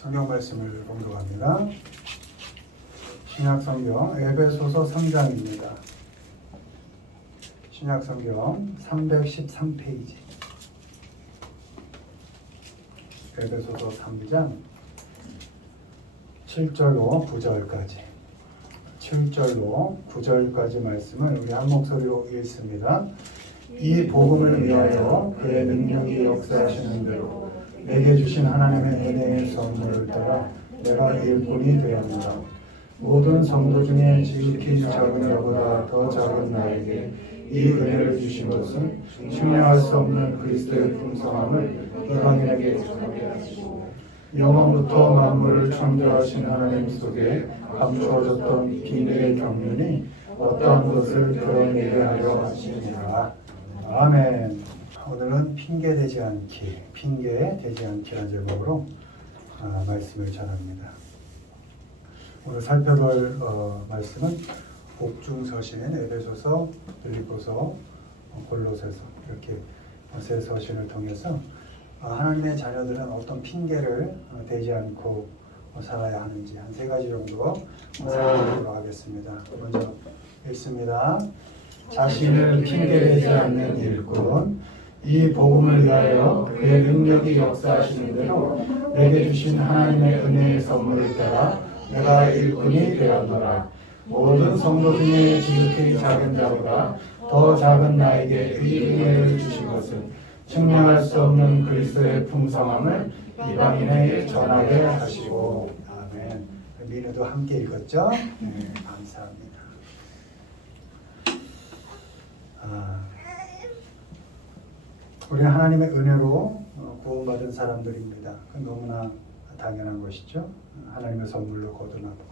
성경 말씀을 공독합니다. 신약 성경 에베소서 3장입니다. 신약 성경 313페이지. 에베소서 3장 7절로 9절까지. 7절로 9절까지 말씀을 우리 한 목소리로 읽습니다. 이 복음을 위하여 그의 능력이 역사하시는 대로 내게 주신 하나님의 은혜의 선물을 따라 내가 일꾼이 되었노라. 모든 성도 중에 지극히 작은 자보다 더 작은 나에게 이 은혜를 주신 것은 측량할 수 없는 그리스도의 풍성함을 이방인에게 전하게 하시고 영원부터 만물을 창조하신 하나님 속에 감추어졌던 비밀의 경륜이 어떠한 것을 드러내게 하려 하시니라. 아멘. 오늘은 핑계되지 않기라는 제목으로 말씀을 전합니다. 오늘 살펴볼 말씀은 복중서신인 에베소서, 빌립보서, 골로새서 이렇게 세 서신을 통해서 하나님의 자녀들은 어떤 핑계를 대지 않고 살아야 하는지 한 세 가지 정도 살펴보도록 하겠습니다. 먼저 읽습니다. 자신을 핑계대지 않는 일꾼, 이 복음을 위하여 그의 능력이 역사하시는 대로 내게 주신 하나님의 은혜의 선물을 따라 내가 일꾼이 되었노라. 모든 성도 중에 지극히 작은 자보다 더 작은 나에게 이 은혜를 주신 것은 측량할 수 없는 그리스도의 풍성함을 이방인에게 전하게 하시고. 아멘. 민우도 함께 읽었죠? 네, 감사합니다. 우리는 하나님의 은혜로 구원받은 사람들입니다. 너무나 당연한 것이죠. 하나님의 선물로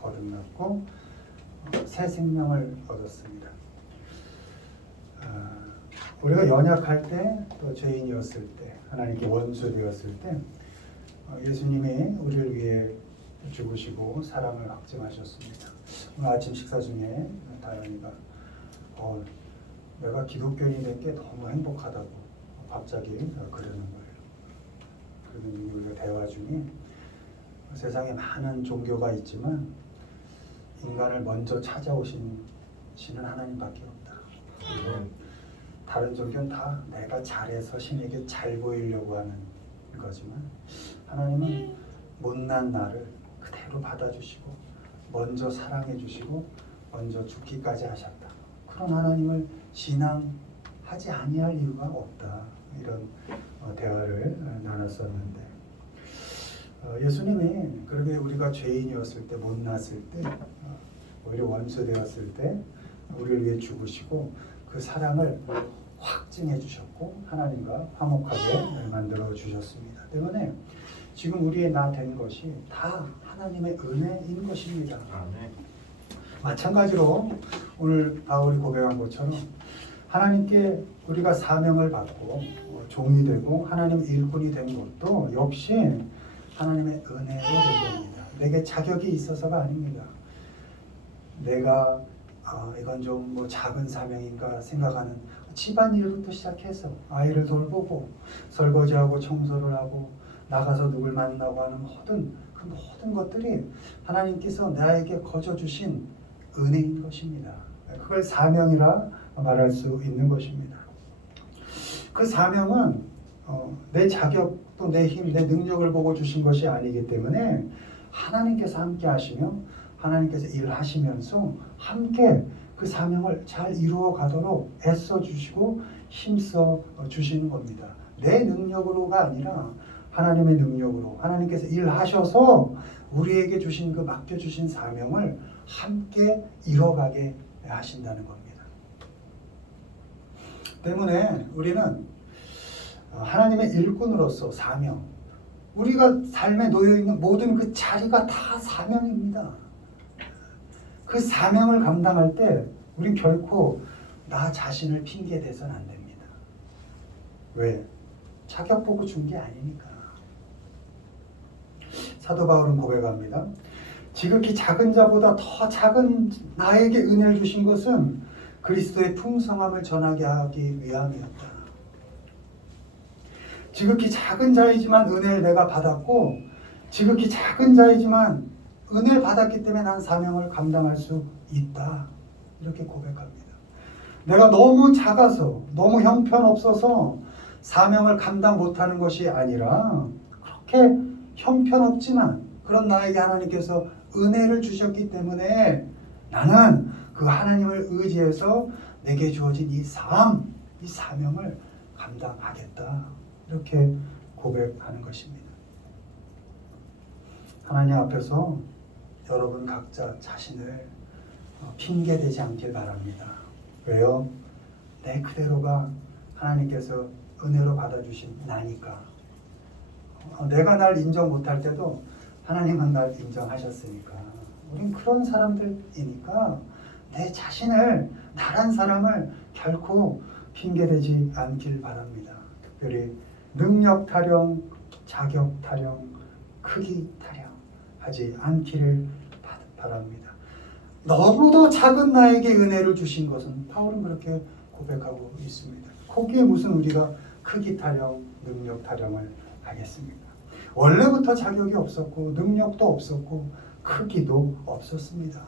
거듭났고 새 생명을 얻었습니다. 우리가 연약할 때, 또 죄인이었을 때, 하나님께 원수되었을 때 예수님이 우리를 위해 죽으시고 사랑을 확증하셨습니다. 오늘 아침 식사 중에 다현이가 내가 기독교인이 된 게 너무 행복하다고 갑자기 그러는 거예요. 그러면 우리가 대화 중에 세상에 많은 종교가 있지만 인간을 먼저 찾아오신 신은 하나님밖에 없다. 그리고 다른 종교는 다 내가 잘해서 신에게 잘 보이려고 하는 거지만 하나님은 못난 나를 그대로 받아주시고 먼저 사랑해 주시고 먼저 죽기까지 하셨다. 그런 하나님을 신앙하지 아니할 이유가 없다. 이런 대화를 나눴었는데 예수님이 그렇게 우리가 죄인이었을 때, 못났을 때, 오히려 원수되었을 때 우리를 위해 죽으시고 그 사랑을 확증해 주셨고 하나님과 화목하게 만들어 주셨습니다. 때문에 지금 우리의 나 된 것이 다 하나님의 은혜인 것입니다. 마찬가지로 오늘 바울이 고백한 것처럼 하나님께 우리가 사명을 받고 종이 되고 하나님 일꾼이 된 것도 역시 하나님의 은혜로 된 겁니다. 내게 자격이 있어서가 아닙니다. 내가 이건 좀 작은 사명인가 생각하는 집안일부터 시작해서 아이를 돌보고 설거지하고 청소를 하고 나가서 누굴 만나고 하는 그 모든 것들이 하나님께서 나에게 거저 주신 은혜인 것입니다. 그걸 사명이라 말할 수 있는 것입니다. 그 사명은 내 자격 또 내 힘, 내 능력을 보고 주신 것이 아니기 때문에 하나님께서 함께 하시며 하나님께서 일을 하시면서 함께 그 사명을 잘 이루어 가도록 애써 주시고 힘써 주시는 겁니다. 내 능력으로가 아니라 하나님의 능력으로 하나님께서 일하셔서 우리에게 주신 그 맡겨주신 사명을 함께 이뤄가게 하신다는 겁니다. 때문에 우리는 하나님의 일꾼으로서 사명, 우리가 삶에 놓여있는 모든 그 자리가 다 사명입니다. 그 사명을 감당할 때 우린 결코 나 자신을 핑계대서는 안 됩니다. 왜? 자격 보고 준 게 아니니까. 사도 바울은 고백합니다. 지극히 작은 자보다 더 작은 나에게 은혜를 주신 것은 그리스도의 풍성함을 전하게 하기 위함이었다. 지극히 작은 자이지만 은혜를 내가 받았고 지극히 작은 자이지만 은혜를 받았기 때문에 난 사명을 감당할 수 있다. 이렇게 고백합니다. 내가 너무 작아서 너무 형편없어서 사명을 감당 못하는 것이 아니라 그렇게 형편없지만 그런 나에게 하나님께서 은혜를 주셨기 때문에 나는 그 하나님을 의지해서 내게 주어진 이 사명을 감당하겠다. 이렇게 고백하는 것입니다. 하나님 앞에서 여러분 각자 자신을 핑계대지 않길 바랍니다. 왜요? 내 그대로가 하나님께서 은혜로 받아주신 나니까. 내가 날 인정 못할 때도 하나님은 날 인정하셨으니까. 우린 그런 사람들이니까 내 자신을, 나란 사람을 결코 핑계대지 않길 바랍니다. 특별히 능력 타령, 자격 타령, 크기 타령 하지 않기를 바랍니다. 너무도 작은 나에게 은혜를 주신 것은 바울은 그렇게 고백하고 있습니다. 거기에 무슨 우리가 크기 타령, 능력 타령을 하겠습니까? 원래부터 자격이 없었고 능력도 없었고 크기도 없었습니다.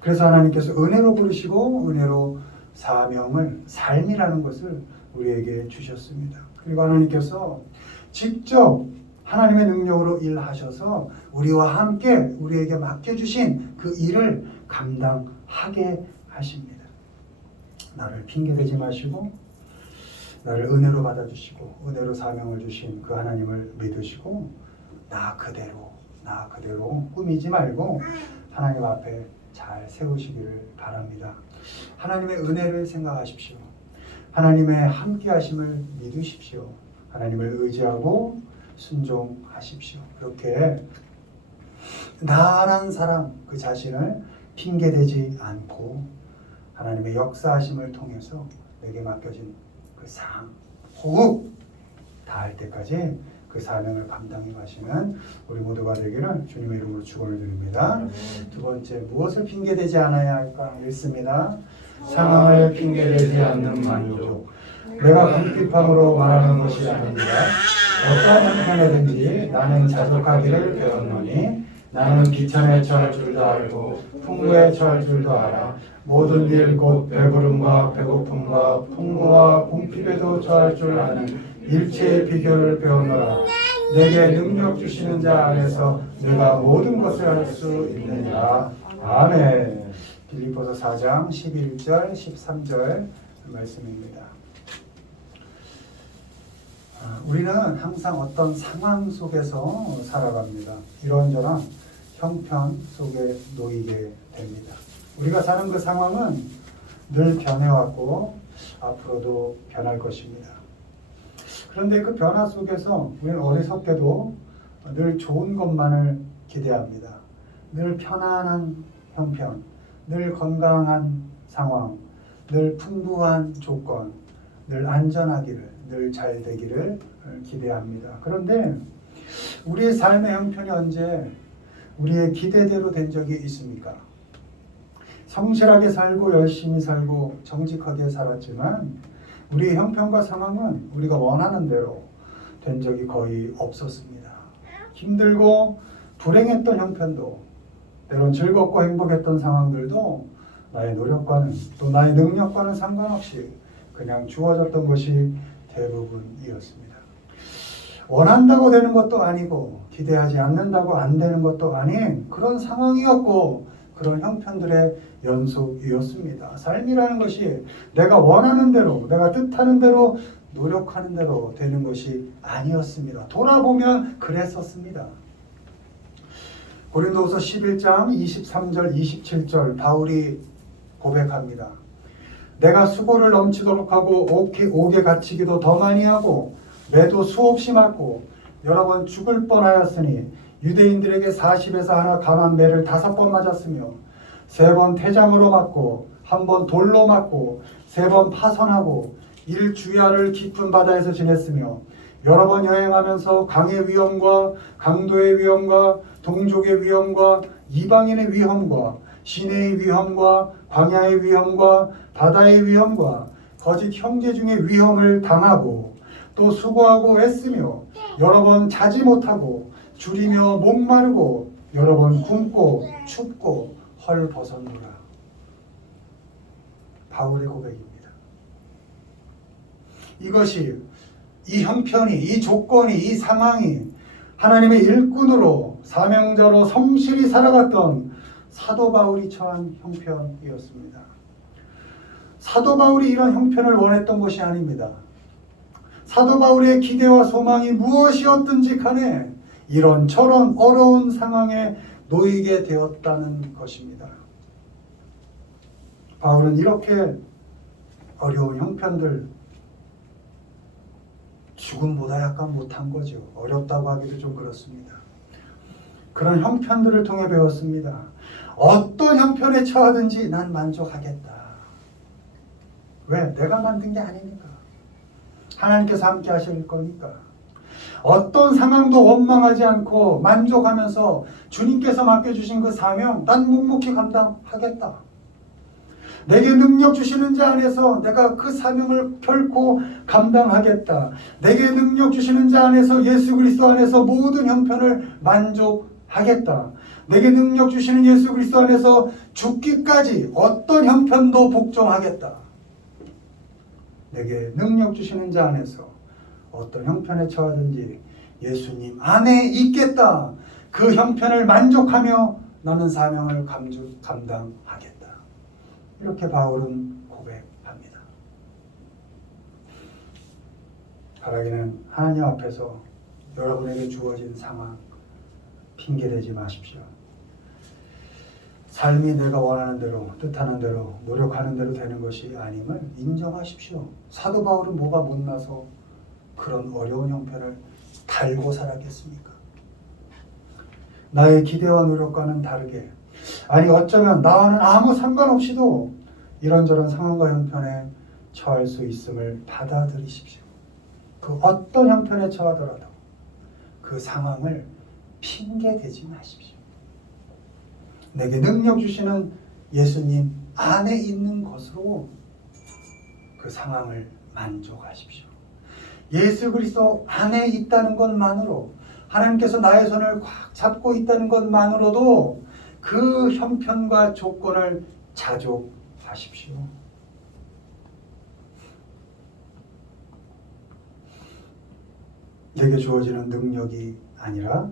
그래서 하나님께서 은혜로 부르시고 은혜로 사명을, 삶이라는 것을 우리에게 주셨습니다. 그리고 하나님께서 직접 하나님의 능력으로 일하셔서 우리와 함께 우리에게 맡겨주신 그 일을 감당하게 하십니다. 나를 핑계대지 마시고 나를 은혜로 받아주시고 은혜로 사명을 주신 그 하나님을 믿으시고 나 그대로 꾸미지 말고 하나님 앞에 잘 세우시기를 바랍니다. 하나님의 은혜를 생각하십시오. 하나님의 함께하심을 믿으십시오. 하나님을 의지하고 순종하십시오. 그렇게 나란 사람 그 자신을 핑계대지 않고 하나님의 역사하심을 통해서 내게 맡겨진 그 호흡 다할 때까지 그 사명을 감당해 가시는 우리 모두가 되기를 주님의 이름으로 축원을 드립니다. 두 번째, 무엇을 핑계대지 않아야 할까? 읽습니다. 상황을 핑계대지 않는 만족. 내가 궁핍함으로 말하는 것이 아닙니다. 어떠한 형편에든지 나는 자족하기를 배웠노니 나는 비천에 처할 줄도 알고 풍부에 처할 줄도 알아. 모든 일 곧 배부름과 배고픔과 풍부와 궁핍에도 처할 줄 아는 일체의 비결을 배우노라. 내게 능력 주시는 자 안에서 내가 모든 것을 할 수 있느니라. 아멘. 빌립보서 4장 11절 13절 말씀입니다. 우리는 항상 어떤 상황 속에서 살아갑니다. 이런저런 형편 속에 놓이게 됩니다. 우리가 사는 그 상황은 늘 변해왔고 앞으로도 변할 것입니다. 그런데 그 변화 속에서 우리는 어리석게도 늘 좋은 것만을 기대합니다. 늘 편안한 형편, 늘 건강한 상황, 늘 풍부한 조건, 늘 안전하기를, 늘 잘 되기를 기대합니다. 그런데 우리의 삶의 형편이 언제 우리의 기대대로 된 적이 있습니까? 성실하게 살고 열심히 살고 정직하게 살았지만 우리의 형편과 상황은 우리가 원하는 대로 된 적이 거의 없었습니다. 힘들고 불행했던 형편도, 때론 즐겁고 행복했던 상황들도 나의 노력과는 또 나의 능력과는 상관없이 그냥 주어졌던 것이 대부분이었습니다. 원한다고 되는 것도 아니고 기대하지 않는다고 안 되는 것도 아닌 그런 상황이었고 그런 형편들의 연속이었습니다. 삶이라는 것이 내가 원하는 대로, 내가 뜻하는 대로, 노력하는 대로 되는 것이 아니었습니다. 돌아보면 그랬었습니다. 고린도후서 11장 23절 27절 바울이 고백합니다. 내가 수고를 넘치도록 하고 옥에 갇히기도 더 많이 하고 매도 수없이 맞고 여러 번 죽을 뻔하였으니 유대인들에게 40에서 하나 감한 매를 5번 맞았으며 3번 태장으로 맞고 1번 돌로 맞고 3번 파선하고 일주야를 깊은 바다에서 지냈으며 여러 번 여행하면서 강의 위험과 강도의 위험과 동족의 위험과 이방인의 위험과 시내의 위험과 광야의 위험과 바다의 위험과 거짓 형제 중의 위험을 당하고 또 수고하고 애쓰며 여러 번 자지 못하고 줄이며 목마르고 여러 번 굶고 춥고 헐벗었노라. 바울의 고백입니다. 이것이 이 형편이, 이 조건이, 이 상황이 하나님의 일꾼으로 사명자로 성실히 살아갔던 사도 바울이 처한 형편이었습니다. 사도 바울이 이런 형편을 원했던 것이 아닙니다. 사도 바울의 기대와 소망이 무엇이었든지 간에 이런저런 어려운 상황에 놓이게 되었다는 것입니다. 바울은 이렇게 어려운 형편들, 죽음보다 약간 못한 거죠. 어렵다고 하기도 좀 그렇습니다. 그런 형편들을 통해 배웠습니다. 어떤 형편에 처하든지 난 만족하겠다. 왜? 내가 만든 게 아니니까. 하나님께서 함께 하실 거니까. 어떤 상황도 원망하지 않고 만족하면서 주님께서 맡겨주신 그 사명 난 묵묵히 감당하겠다. 내게 능력 주시는 자 안에서 내가 그 사명을 결코 감당하겠다. 내게 능력 주시는 자 안에서 예수 그리스도 안에서 모든 형편을 만족하겠다. 내게 능력 주시는 예수 그리스도 안에서 죽기까지 어떤 형편도 복종하겠다. 내게 능력 주시는 자 안에서 어떤 형편에 처하든지 예수님 안에 있겠다. 그 형편을 만족하며 나는 사명을 감당하겠다. 이렇게 바울은 고백합니다. 바라기는 하나님 앞에서 여러분에게 주어진 상황 핑계대지 마십시오. 삶이 내가 원하는 대로, 뜻하는 대로, 노력하는 대로 되는 것이 아님을 인정하십시오. 사도 바울은 뭐가 못나서 그런 어려운 형편을 달고 살았겠습니까? 나의 기대와 노력과는 다르게, 아니 어쩌면 나와는 아무 상관없이도 이런저런 상황과 형편에 처할 수 있음을 받아들이십시오. 그 어떤 형편에 처하더라도 그 상황을 핑계대지 마십시오. 내게 능력 주시는 예수님 안에 있는 것으로 그 상황을 만족하십시오. 예수 그리스도 안에 있다는 것만으로, 하나님께서 나의 손을 꽉 잡고 있다는 것만으로도 그 형편과 조건을 자족하십시오. 내게 주어지는 능력이 아니라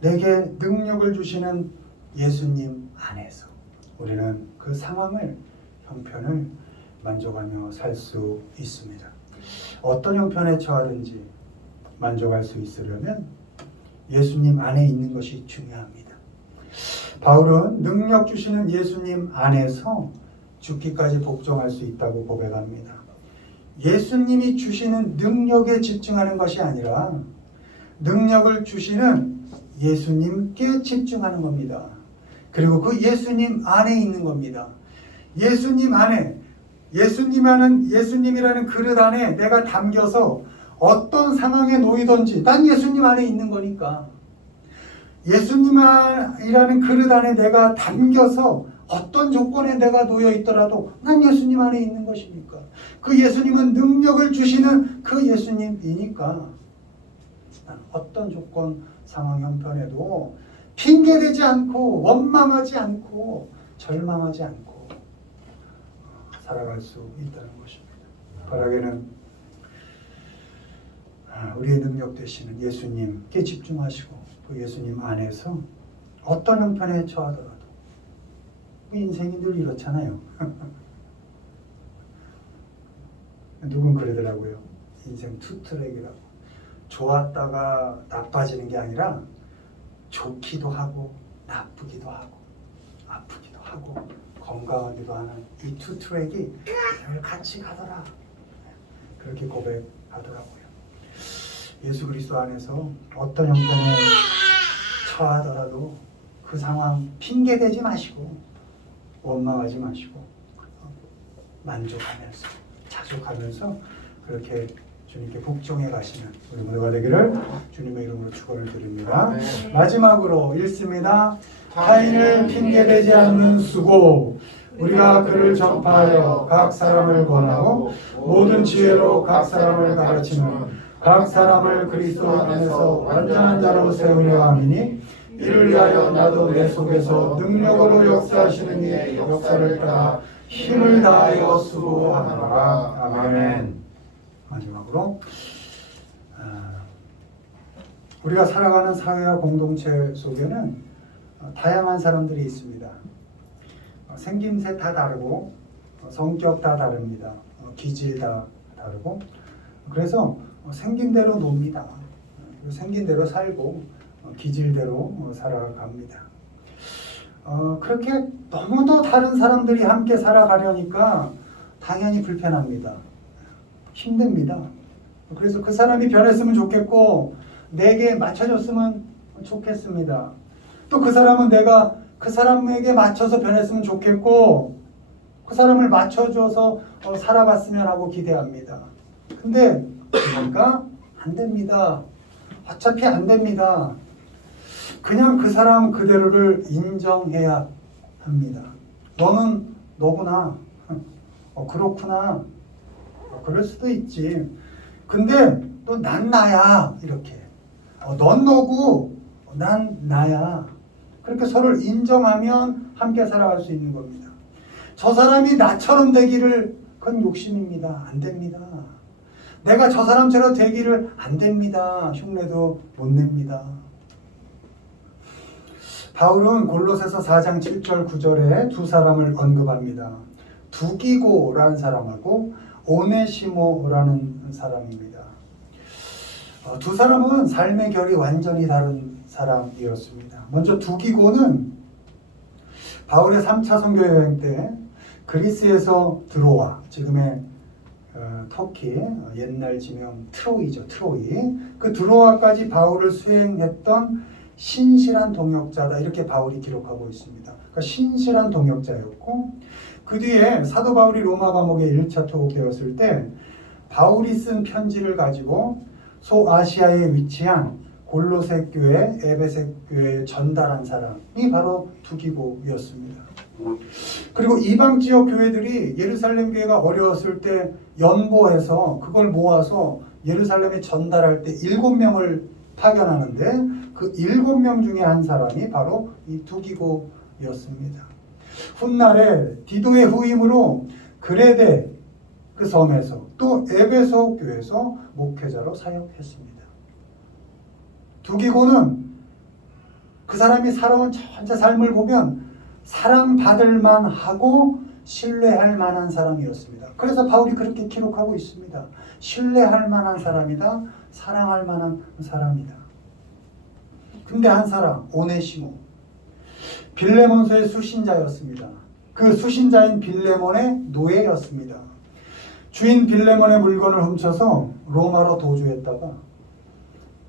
내게 능력을 주시는 예수님 안에서 우리는 그 상황을, 형편을 만족하며 살 수 있습니다. 어떤 형편에 처하든지 만족할 수 있으려면 예수님 안에 있는 것이 중요합니다. 바울은 능력 주시는 예수님 안에서 죽기까지 복종할 수 있다고 고백합니다. 예수님이 주시는 능력에 집중하는 것이 아니라 능력을 주시는 예수님께 집중하는 겁니다. 그리고 그 예수님 안에 있는 겁니다. 예수님 안에, 예수님이라는 그릇 안에 내가 담겨서 어떤 상황에 놓이든지 난 예수님 안에 있는 거니까, 예수님이라는 그릇 안에 내가 담겨서 어떤 조건에 내가 놓여 있더라도 난 예수님 안에 있는 것이니까, 그 예수님은 능력을 주시는 그 예수님이니까 난 어떤 조건, 상황, 형편에도 핑계대지 않고 원망하지 않고 절망하지 않고 살아갈 수 있다는 것입니다. 바라기는 우리의 능력 되시는 예수님께 집중하시고 그 예수님 안에서 어떤 형편에 처하더라도, 인생이 늘 이렇잖아요. 누군 그러더라고요. 인생 투트랙이라고. 좋았다가 나빠지는 게 아니라 좋기도 하고 나쁘기도 하고 아프기도 하고 건강하기도 하는 이 투트랙이 늘 같이 가더라. 그렇게 고백하더라고요. 예수 그리스도 안에서 어떤 형편에 처하더라도 그 상황 핑계대지 마시고 원망하지 마시고 만족하면서 자족하면서 그렇게 주님께 복종해 가시는 우리 모두가 되기를 주님의 이름으로 축원을 드립니다. 네. 마지막으로 읽습니다. 타인을 핑계대지 않는 수고, 우리가 그를 전파하여 각 사람을 권하고 모든 지혜로 각 사람을 가르치는 각 사람을 그리스도 안에서 완전한 자로 세우려 함이니 이를 위하여 나도 내 속에서 능력으로 역사하시는 이의 역사를 따라 힘을 다하여 수고하노라. 아멘. 마지막으로 우리가 살아가는 사회와 공동체 속에는 다양한 사람들이 있습니다. 생김새 다 다르고 성격 다 다릅니다. 기질 다 다르고 그래서 생긴 대로 놉니다. 생긴 대로 살고 기질대로 살아갑니다. 그렇게 너무도 다른 사람들이 함께 살아가려니까 당연히 불편합니다. 힘듭니다. 그래서 그 사람이 변했으면 좋겠고 내게 맞춰줬으면 좋겠습니다. 또 그 사람은 내가 그 사람에게 맞춰서 변했으면 좋겠고 그 사람을 맞춰줘서 살아갔으면 하고 기대합니다. 근데 그러니까 안 됩니다. 어차피 안 됩니다. 그냥 그 사람 그대로를 인정해야 합니다. 너는 너구나. 그렇구나. 그럴 수도 있지. 근데 또 난 나야. 이렇게. 넌 너고 난 나야. 그렇게 서로를 인정하면 함께 살아갈 수 있는 겁니다. 저 사람이 나처럼 되기를 그건 욕심입니다. 안 됩니다. 내가 저 사람처럼 되기를 안 됩니다. 흉내도 못 냅니다. 바울은 골로새서 4장 7절 9절에 두 사람을 언급합니다. 두기고라는 사람하고 오네시모라는 사람입니다. 두 사람은 삶의 결이 완전히 다른 사람이었습니다. 먼저 두기고는 바울의 3차 선교 여행 때 그리스에서 드로아, 지금의 터키, 옛날 지명 트로이죠. 트로이. 그 드로아까지 바울을 수행했던 신실한 동역자다. 이렇게 바울이 기록하고 있습니다. 그러니까 신실한 동역자였고 그 뒤에 사도 바울이 로마 감옥에 1차 투옥되었을 때 바울이 쓴 편지를 가지고 소아시아에 위치한 골로새 교회, 에베세 교회에 전달한 사람이 바로 두기고였습니다. 그리고 이방 지역 교회들이 예루살렘 교회가 어려웠을 때 연보해서 그걸 모아서 예루살렘에 전달할 때 7명을 파견하는데 그 7명 중에 한 사람이 바로 이 두기고였습니다. 훗날에 디도의 후임으로 그레데 그 섬에서 또 에베소 교회에서 목회자로 사역했습니다. 두기고는 그 사람이 살아온 전체 삶을 보면 사랑받을 만하고 신뢰할 만한 사람이었습니다. 그래서 바울이 그렇게 기록하고 있습니다. 신뢰할 만한 사람이다. 사랑할 만한 사람이다. 근데 한 사람 오네시모 빌레몬서의 수신자였습니다. 그 수신자인 빌레몬의 노예였습니다. 주인 빌레몬의 물건을 훔쳐서 로마로 도주했다가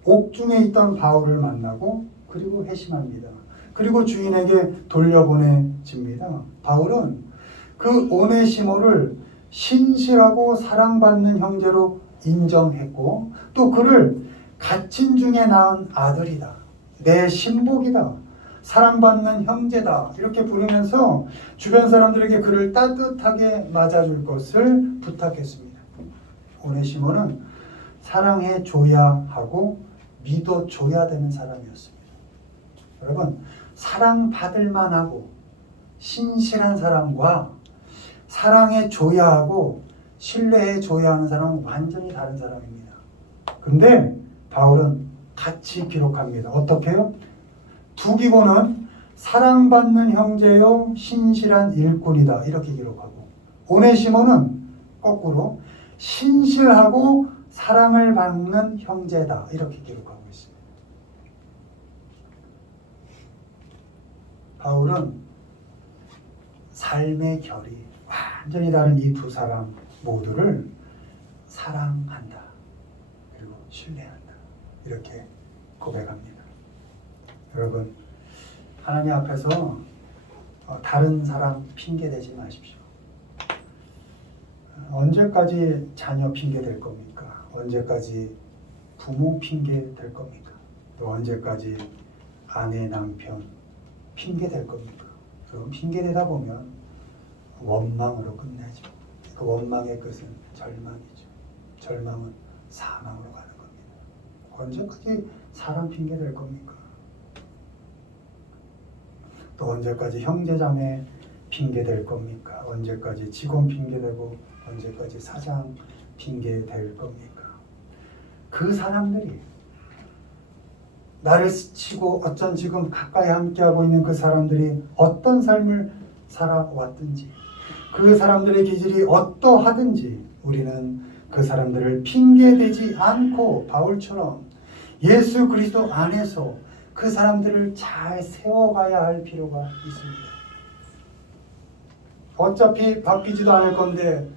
옥중에 있던 바울을 만나고 그리고 회심합니다. 그리고 주인에게 돌려보내집니다. 바울은 그 오네시모를 신실하고 사랑받는 형제로 인정했고 또 그를 갇힌 중에 낳은 아들이다. 내 신복이다. 사랑받는 형제다. 이렇게 부르면서 주변 사람들에게 그를 따뜻하게 맞아줄 것을 부탁했습니다. 오네시모는 사랑해 줘야 하고 믿어 줘야 되는 사람이었습니다. 여러분, 사랑받을 만하고 신실한 사람과 사랑해 줘야 하고 신뢰해 줘야 하는 사람은 완전히 다른 사람입니다. 근데 바울은 같이 기록합니다. 어떻게요? 두기고는 사랑받는 형제요 신실한 일꾼이다. 이렇게 기록하고 오네시모는 거꾸로 신실하고 사랑을 받는 형제다. 이렇게 기록하고 있습니다. 바울은 삶의 결이 완전히 다른 이 두 사람 모두를 사랑한다. 그리고 신뢰한다. 이렇게 고백합니다. 여러분, 하나님 앞에서 다른 사람 핑계 대지 마십시오. 언제까지 자녀 핑계 댈 겁니까? 언제까지 부모 핑계 댈 겁니까? 또 언제까지 아내, 남편 핑계 댈 겁니까? 그럼 핑계 대다 보면 원망으로 끝나죠. 그 원망의 끝은 절망이죠. 절망은 사망으로 가는 겁니다. 언제까지 사람 핑계 댈 겁니까? 또 언제까지 형제자매 핑계 댈 겁니까? 언제까지 직원 핑계 대고 언제까지 사장 핑계 댈 겁니까? 그 사람들이 나를 스치고 어쩐 지금 가까이 함께하고 있는 그 사람들이 어떤 삶을 살아왔든지 그 사람들의 기질이 어떠하든지 우리는 그 사람들을 핑계대지 않고 바울처럼 예수 그리스도 안에서 그 사람들을 잘 세워가야 할 필요가 있습니다. 어차피 바뀌지도 않을 건데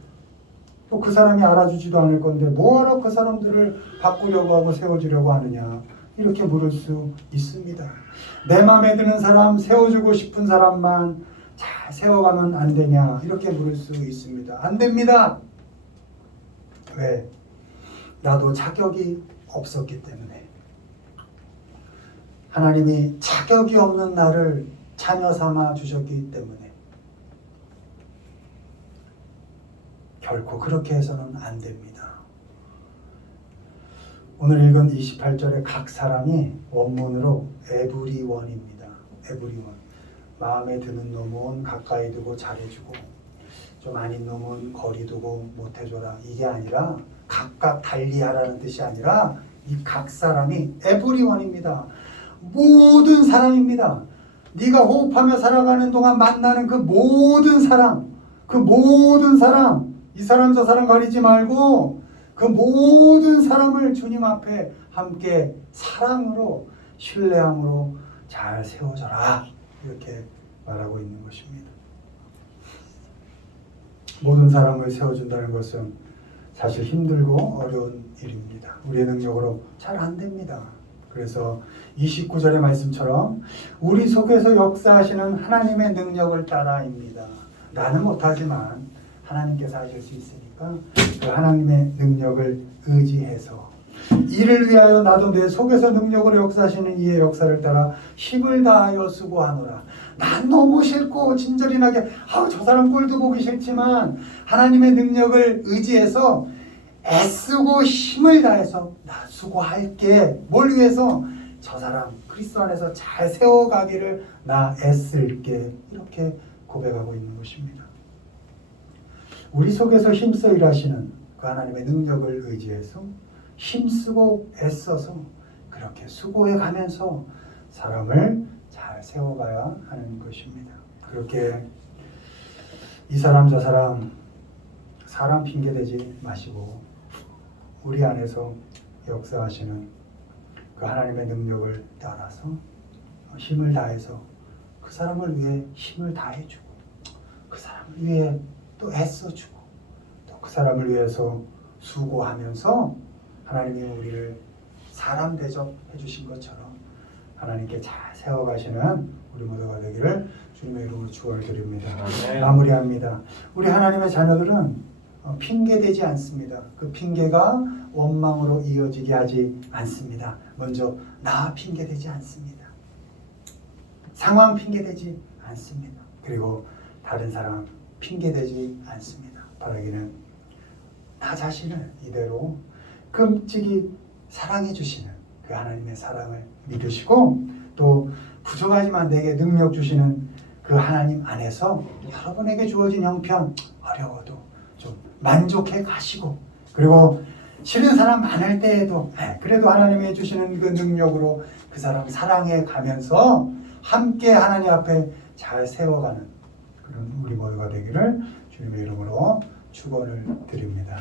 또 그 사람이 알아주지도 않을 건데 뭐하러 그 사람들을 바꾸려고 하고 세워주려고 하느냐 이렇게 물을 수 있습니다. 내 마음에 드는 사람, 세워주고 싶은 사람만 잘 세워가면 안 되냐 이렇게 물을 수 있습니다. 안 됩니다. 왜? 나도 자격이 없었기 때문에. 하나님이 자격이 없는 나를 자녀 삼아 주셨기 때문에 결코 그렇게 해서는 안 됩니다. 오늘 읽은 28절에 각 사람이 원문으로 에브리원입니다. 에브리원. 마음에 드는 놈은 가까이 두고 잘해주고 좀 아닌 놈은 거리 두고 못해줘라. 이게 아니라 각각 달리하라는 뜻이 아니라 이 각 사람이 에브리원입니다. 모든 사람입니다. 네가 호흡하며 살아가는 동안 만나는 그 모든 사람, 이 사람 저 사람 가리지 말고 그 모든 사람을 주님 앞에 함께 사랑으로 신뢰함으로 잘 세워져라 이렇게 말하고 있는 것입니다. 모든 사람을 세워준다는 것은 사실 힘들고 어려운 일입니다. 우리의 능력으로 잘 안 됩니다. 그래서 29절의 말씀처럼 우리 속에서 역사하시는 하나님의 능력을 따라입니다. 나는 못하지만 하나님께서 하실 수 있으니까 그 하나님의 능력을 의지해서 이를 위하여 나도 내 속에서 능력으로 역사하시는 이의 역사를 따라 힘을 다하여 수고하노라. 난 너무 싫고 진절이 나게 저 사람 꼴도 보기 싫지만 하나님의 능력을 의지해서 애쓰고 힘을 다해서 나 수고할게. 뭘 위해서? 저 사람 그리스도 안에서 잘 세워가기를 나 애쓸게. 이렇게 고백하고 있는 것입니다. 우리 속에서 힘써 일하시는 그 하나님의 능력을 의지해서 힘쓰고 애써서 그렇게 수고해 가면서 사람을 잘 세워가야 하는 것입니다. 그렇게 이 사람 저 사람 핑계대지 마시고 우리 안에서 역사하시는 그 하나님의 능력을 따라서 힘을 다해서 그 사람을 위해 힘을 다해주고 그 사람을 위해 또 애써주고 또 그 사람을 위해서 수고하면서 하나님이 우리를 사람 대접해 주신 것처럼 하나님께 잘 세워가시는 우리 모두가 되기를 주님의 이름으로 축원드립니다. 마무리합니다. 우리 하나님의 자녀들은 핑계대지 않습니다. 그 핑계가 원망으로 이어지게 하지 않습니다. 먼저 나 핑계대지 않습니다. 상황 핑계대지 않습니다. 그리고 다른 사람 핑계대지 않습니다. 바라기는 나 자신을 이대로 끔찍이 사랑해 주시는 그 하나님의 사랑을 믿으시고 또 부족하지만 내게 능력 주시는 그 하나님 안에서 여러분에게 주어진 형편 어려워도 좀 만족해 가시고 그리고 싫은 사람 많을 때에도 그래도 하나님이 주시는 그 능력으로 그 사람 사랑해 가면서 함께 하나님 앞에 잘 세워가는 그런 우리 모두가 되기를 주님의 이름으로 축원을 드립니다.